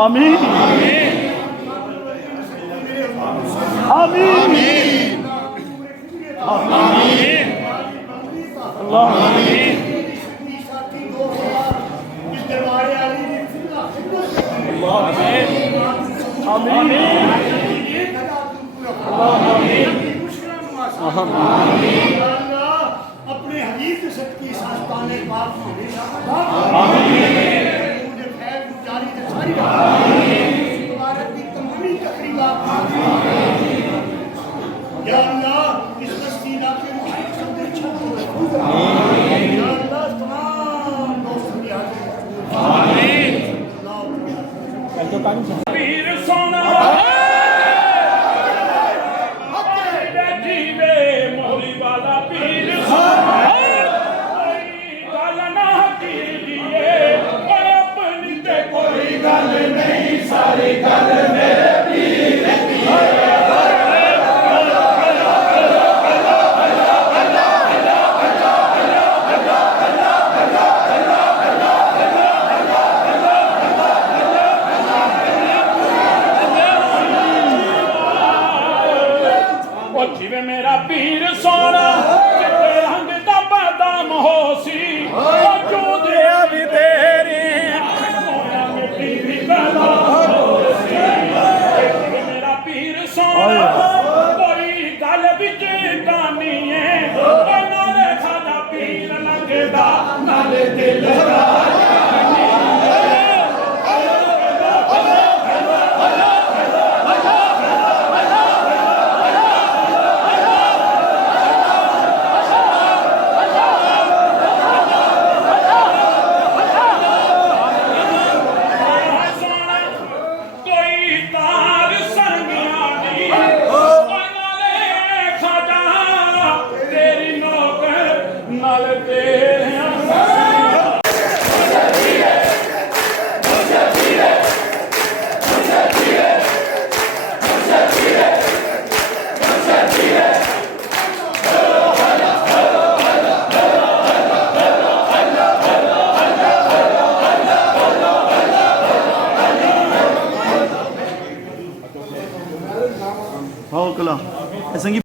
आमीन आमीन आमीन अल्लाह आमीन अपने हबीब के सदके सास्ताने पाक हमेशा मुझे खैर गुजारी से सारी मुबारक की तमामी तकरीबात या अल्लाह इस बस्ती इलाके में सब अच्छा हो या अल्लाह तमाम दोस्तों की हाजिर आमीन पीर सोना जीवे मोरी वाला पीर सोना गल ना कीजिए अपनी ते कोई गल नहीं सारी गल मेरे पीर की जिवे मेरा पीर सोना रंग का बादाम हो सी जो दिया भी तेरे मेरा पीर सोना कोई गल बिच कानी है नाले सादा पीर लगदा नाले दिल का